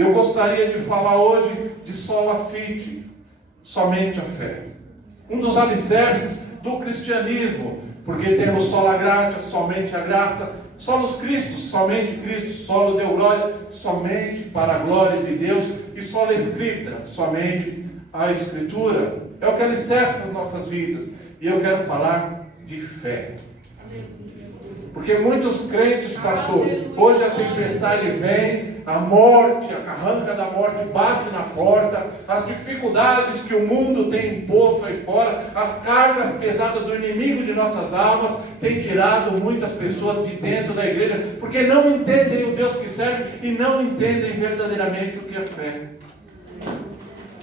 E eu gostaria de falar hoje de sola fide, somente a fé. Um dos alicerces do cristianismo, porque temos sola gratia, somente a graça, solos Cristo, somente Cristo, solo Deo glória, somente para a glória de Deus, e sola Escritura, somente a Escritura. É o que alicerça as nossas vidas. E eu quero falar de fé. Porque muitos crentes, pastor, hoje a tempestade vem, a morte, a carranca da morte bate na porta, as dificuldades que o mundo tem imposto aí fora, as cargas pesadas do inimigo de nossas almas, tem tirado muitas pessoas de dentro da igreja, porque não entendem o Deus que serve e não entendem verdadeiramente o que é fé.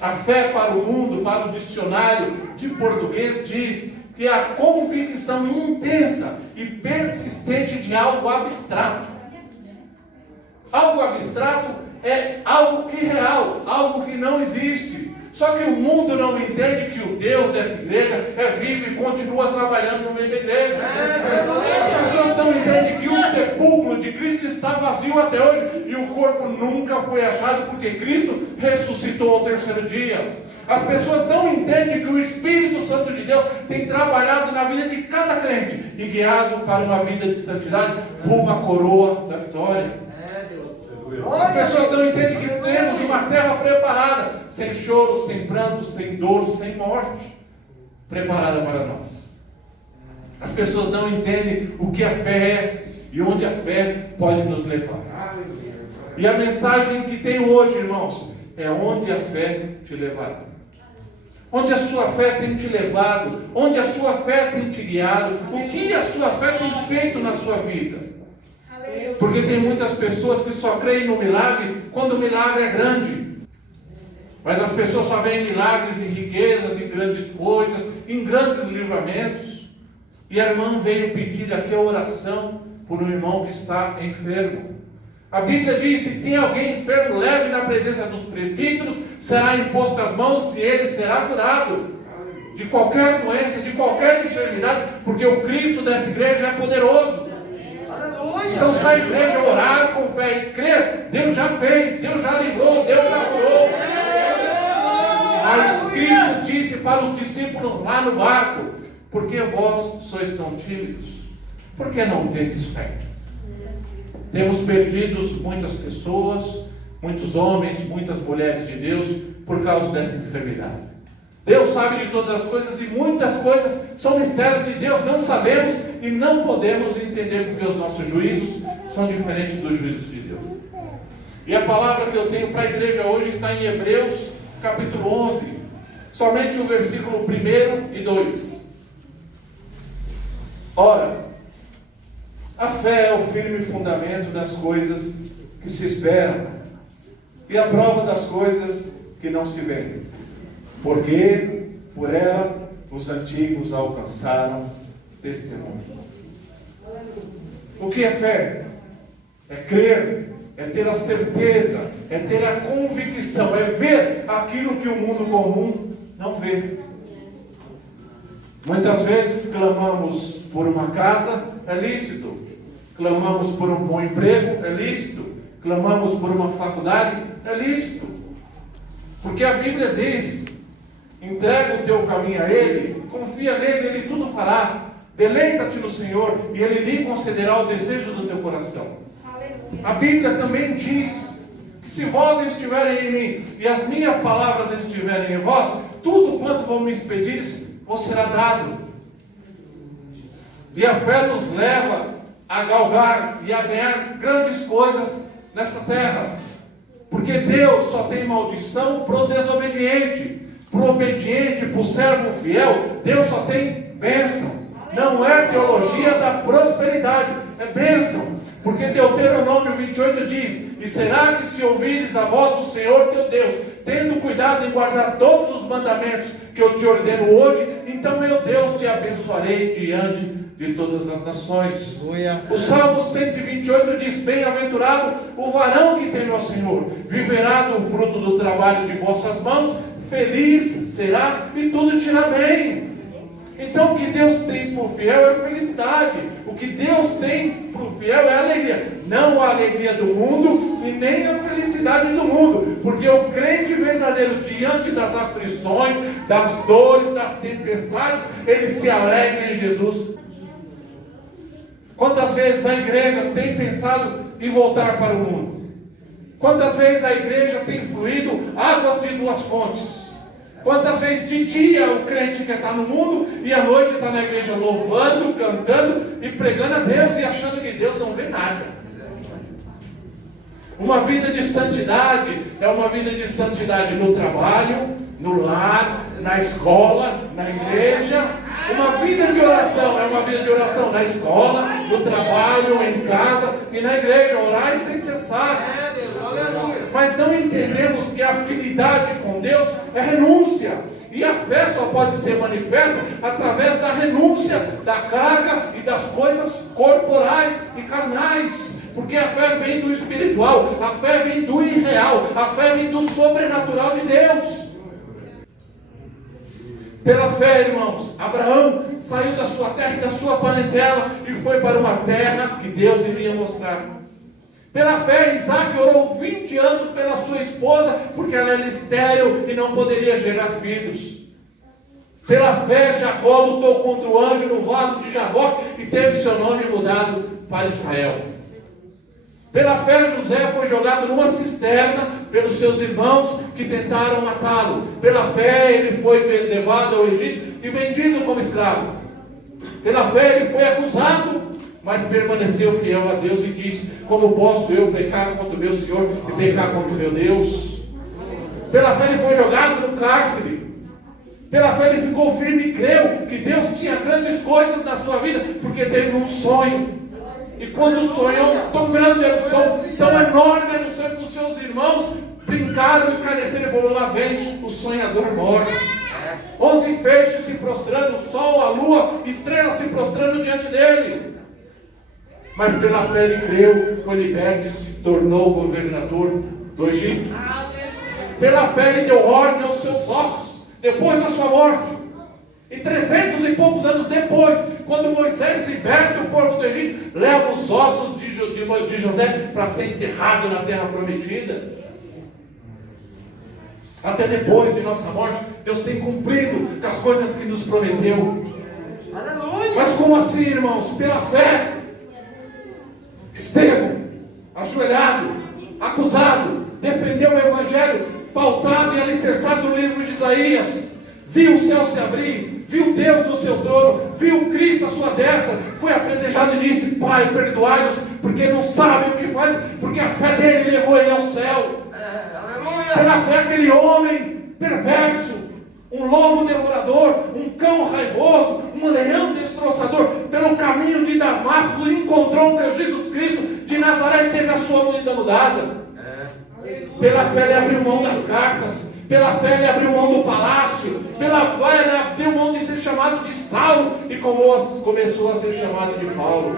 A fé para o mundo, para o dicionário de português, diz que é a convicção intensa e persistente de algo abstrato. Algo abstrato é algo irreal, algo que não existe. Só que o mundo não entende que o Deus dessa igreja é vivo e continua trabalhando no meio da igreja. As pessoas não entendem que o sepulcro de Cristo está vazio até hoje e o corpo nunca foi achado porque Cristo ressuscitou ao terceiro dia. As pessoas não entendem que o Espírito Santo de Deus tem trabalhado na vida de cada crente e guiado para uma vida de santidade rumo à coroa da vitória. As pessoas não entendem que temos uma terra preparada, sem choro, sem pranto, sem dor, sem morte, preparada para nós. As pessoas não entendem o que a fé é e onde a fé pode nos levar. E a mensagem que tenho hoje, irmãos, é onde a fé te levará. Onde a sua fé tem te levado, onde a sua fé tem te guiado, o que a sua fé tem feito na sua vida. Porque tem muitas pessoas que só creem no milagre quando o milagre é grande. Mas as pessoas só veem milagres em riquezas, em grandes coisas, em grandes livramentos. E a irmã veio pedir aqui a oração por um irmão que está enfermo. A Bíblia diz: se tem alguém enfermo, leve na presença dos presbíteros, será imposto as mãos e ele será curado de qualquer doença, de qualquer enfermidade, porque o Cristo dessa igreja é poderoso. Então, se a igreja orar com fé e crer, Deus já fez, Deus já livrou, Deus já curou. Mas Cristo disse para os discípulos lá no barco: por que vós sois tão tímidos? Por que não tendes fé? Temos perdido muitas pessoas, muitos homens, muitas mulheres de Deus, por causa dessa enfermidade. Deus sabe de todas as coisas e muitas coisas são mistérios de Deus, não sabemos e não podemos entender, porque os nossos juízos são diferentes dos juízos de Deus. E a palavra que eu tenho para a igreja hoje está em Hebreus capítulo 11, somente o versículo 1 e 2. Ora, a fé é o firme fundamento das coisas que se esperam e a prova das coisas que não se veem, porque por ela os antigos alcançaram testemunho. O que é fé? É crer, é ter a certeza, é ter a convicção, é ver aquilo que o mundo comum não vê. Muitas vezes clamamos por uma casa, é lícito. Clamamos por um bom emprego, é lícito. Clamamos por uma faculdade, é lícito. Porque a Bíblia diz: entrega o teu caminho a Ele, confia nele, Ele tudo fará. Deleita-te no Senhor e Ele lhe concederá o desejo do teu coração. A Bíblia também diz que se vós estiverem em mim e as minhas palavras estiverem em vós, tudo quanto vos me pedires vos será dado. E a fé nos leva a galgar e a ganhar grandes coisas nessa terra. Porque Deus só tem maldição para o desobediente. Para o obediente, para o servo fiel, Deus só tem bênção. Não é teologia da prosperidade, é bênção. Porque Deuteronômio 28 diz: e será que se ouvires a voz do Senhor teu Deus, tendo cuidado em guardar todos os mandamentos que eu te ordeno hoje, então eu, Deus, te abençoarei diante de todas as nações. O Salmo 128 diz: bem-aventurado o varão que teme ao Senhor, viverá do fruto do trabalho de vossas mãos, feliz será e tudo te irá bem. Então o que Deus tem por fiel é felicidade. O que Deus tem por fiel é alegria. Não a alegria do mundo e nem a felicidade do mundo. Porque o crente verdadeiro, diante das aflições, das dores, das tempestades, ele se alegra em Jesus. Quantas vezes a igreja tem pensado em voltar para o mundo? Quantas vezes a igreja tem fluído águas de duas fontes? Quantas vezes de dia o crente quer estar no mundo e à noite está na igreja louvando, cantando e pregando a Deus e achando que Deus não vê nada? Uma vida de santidade é uma vida de santidade no trabalho, no lar, na escola, na igreja. Uma vida de oração é uma vida de oração na escola, no trabalho, em casa e na igreja. Orar sem cessar. Mas não entendemos que a afinidade com Deus é renúncia. E a fé só pode ser manifesta através da renúncia da carga e das coisas corporais e carnais. Porque a fé vem do espiritual, a fé vem do irreal, a fé vem do sobrenatural de Deus. Pela fé, irmãos, Abraão saiu da sua terra e da sua parentela e foi para uma terra que Deus iria mostrar. Pela fé, Isaac orou 20 anos pela sua esposa, porque ela era estéril e não poderia gerar filhos. Pela fé, Jacó lutou contra o anjo no vale de Jaboque e teve seu nome mudado para Israel. Pela fé, José foi jogado numa cisterna pelos seus irmãos que tentaram matá-lo. Pela fé, ele foi levado ao Egito e vendido como escravo. Pela fé, ele foi acusado, mas permaneceu fiel a Deus e disse: como posso eu pecar contra o meu Senhor e pecar contra o meu Deus? Pela fé ele foi jogado no cárcere. Pela fé ele ficou firme e creu que Deus tinha grandes coisas na sua vida, porque teve um sonho. E quando sonhou, tão grande era o sonho, tão enorme era o sonho, que os seus irmãos brincaram, escarneceram e falou: lá vem o sonhador mor. 11 feixes se prostrando, o sol, a lua, estrelas se prostrando diante dele. Mas pela fé ele creu, foi liberto e se tornou governador do Egito. Pela fé ele deu ordem aos seus ossos, depois da sua morte. E 300 e poucos anos depois, quando Moisés liberta o povo do Egito, leva os ossos de José para ser enterrado na terra prometida. Até depois de nossa morte, Deus tem cumprido com as coisas que nos prometeu. Mas como assim, irmãos? Pela fé. Estevão, ajoelhado, acusado, defendeu o evangelho, pautado e alicerçado no livro de Isaías. Viu o céu se abrir, viu Deus do seu trono, viu Cristo à sua destra, foi apedrejado e disse: Pai, perdoai-os, porque não sabem o que faz, porque a fé dele levou ele ao céu. Pela fé, aquele homem perverso, um lobo devorador, um cão raivoso, um leão destroçador, pelo caminho de Damasco, encontrou com Jesus Cristo de Nazaré e teve a sua vida mudada. Pela fé ele abriu mão das cartas, pela fé ele abriu mão do palácio, pela fé ele abriu mão de ser chamado de Saulo e começou a ser chamado de Paulo.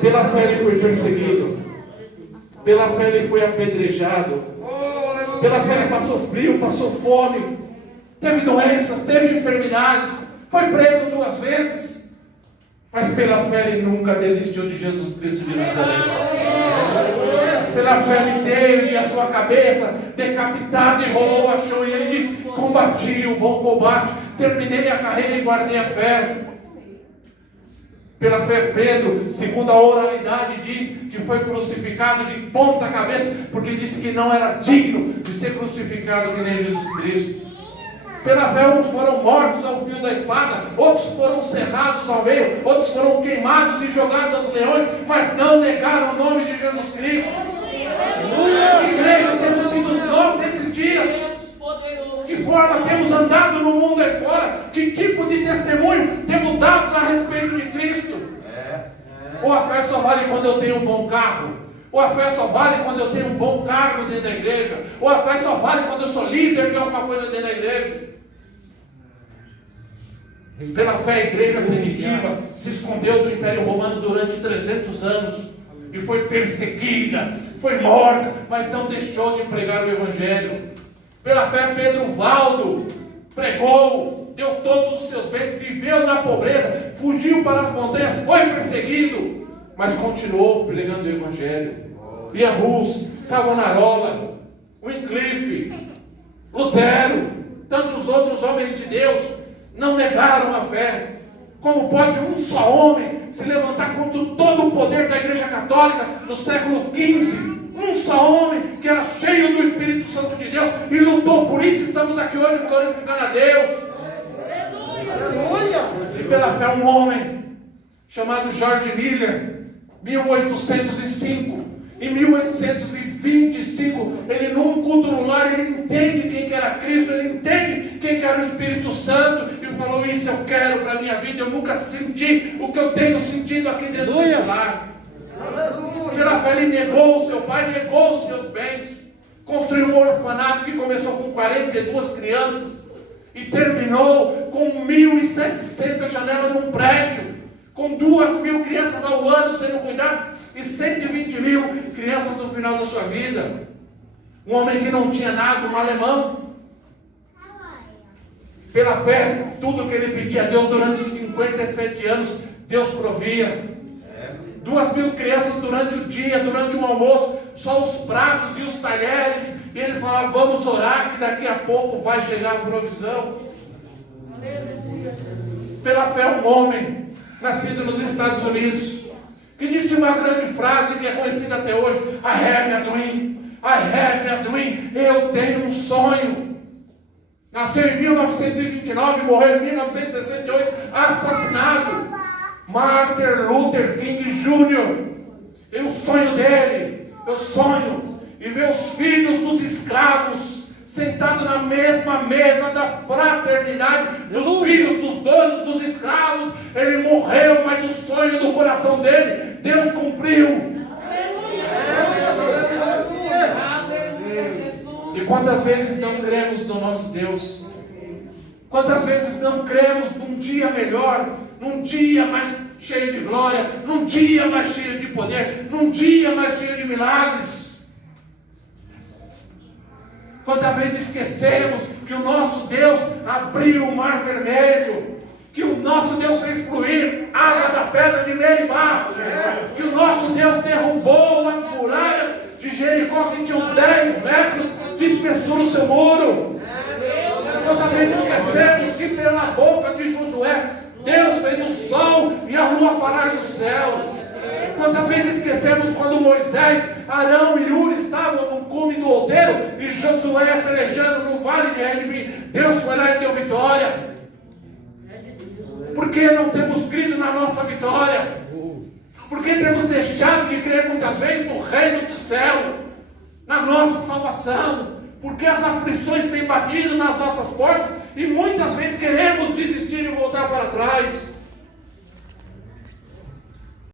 Pela fé ele foi perseguido, pela fé ele foi apedrejado, pela fé ele passou frio, passou fome, teve doenças, teve enfermidades, foi preso 2 vezes, mas pela fé ele nunca desistiu de Jesus Cristo de Nazaré. Pela fé ele teve a sua cabeça decapitada e rolou a chão, e ele disse: combati o bom combate, terminei a carreira e guardei a fé. Pela fé, Pedro, segundo a oralidade, diz que foi crucificado de ponta cabeça, porque disse que não era digno de ser crucificado que nem Jesus Cristo. Pela fé, uns foram mortos ao fio da espada, outros foram cerrados ao meio, outros foram queimados e jogados aos leões, mas não negaram o nome de Jesus Cristo. Que igreja temos sido nós nesses dias? Que forma temos andado no mundo aí fora? Que tipo de testemunho temos dado a respeito de Cristo? Ou a fé só vale quando eu tenho um bom carro? Ou a fé só vale quando eu tenho um bom cargo dentro da igreja? Ou a fé só vale quando eu sou líder de alguma coisa dentro da igreja? Pela fé, a igreja primitiva se escondeu do Império Romano durante 300 anos e foi perseguida, foi morta, mas não deixou de pregar o Evangelho. Pela fé, Pedro Valdo pregou deu todos os seus bens, viveu na pobreza, fugiu para as montanhas, foi perseguido, mas continuou pregando o Evangelho. Ian Hus, Savonarola, Wycliffe, Lutero, tantos outros homens de Deus não negaram a fé. Como pode um só homem se levantar contra todo o poder da Igreja Católica no século XV? Um só homem que era cheio do Espírito Santo de Deus e lutou por isso. Estamos aqui hoje glorificando a Deus. Aleluia! E pela fé um homem chamado George Miller, 1805. Em 1825, ele num culto no lar, ele entende quem que era Cristo, ele entende quem que era o Espírito Santo, e falou: isso eu quero para a minha vida, eu nunca senti o que eu tenho sentido aqui dentro desse lar. Pela fé ele negou o seu pai, negou os seus bens, construiu um orfanato que começou com 42 crianças, e terminou com 1.700 janelas num prédio, com 2.000 crianças ao ano sendo cuidadas, e 120.000 crianças no final da sua vida. Um homem que não tinha nada, um alemão. Pela fé, tudo que ele pedia a Deus durante 57 anos, Deus provia. 2.000 crianças durante o dia, durante o almoço, só os pratos e os talheres, e eles falavam: vamos orar que daqui a pouco vai chegar a provisão. Pela fé, um homem nascido nos Estados Unidos, que disse uma grande frase que é conhecida até hoje: I have a dream, I have a dream, eu tenho um sonho. Nasceu em 1929, morreu em 1968, assassinado. Martin Luther King Jr. E o sonho dele, eu sonho e ver os filhos dos escravos sentados na mesma mesa da fraternidade dos filhos dos donos dos escravos. Ele morreu, mas o sonho do coração dele, Deus cumpriu. E quantas vezes não cremos no nosso Deus? Quantas vezes não cremos num dia melhor, num dia mais cheio de glória, num dia mais cheio de poder, num dia mais cheio de milagres? Quantas vezes esquecemos que o nosso Deus abriu o mar vermelho, que o nosso Deus fez fluir água da pedra de Meribá, que o nosso Deus derrubou as muralhas de Jericó que tinham 10 metros de espessura no seu muro. Quantas vezes esquecemos que pela boca de Josué Deus fez o sol e a lua parar no céu? Quantas vezes esquecemos quando Moisés, Arão e Uri estavam no cume do outeiro e Josué pelejando no vale de Refim? Deus foi lá e deu vitória. Por que não temos crido na nossa vitória? Por que temos deixado de crer muitas vezes no reino do céu, na nossa salvação? Porque as aflições têm batido nas nossas portas e muitas vezes queremos desistir e voltar para trás.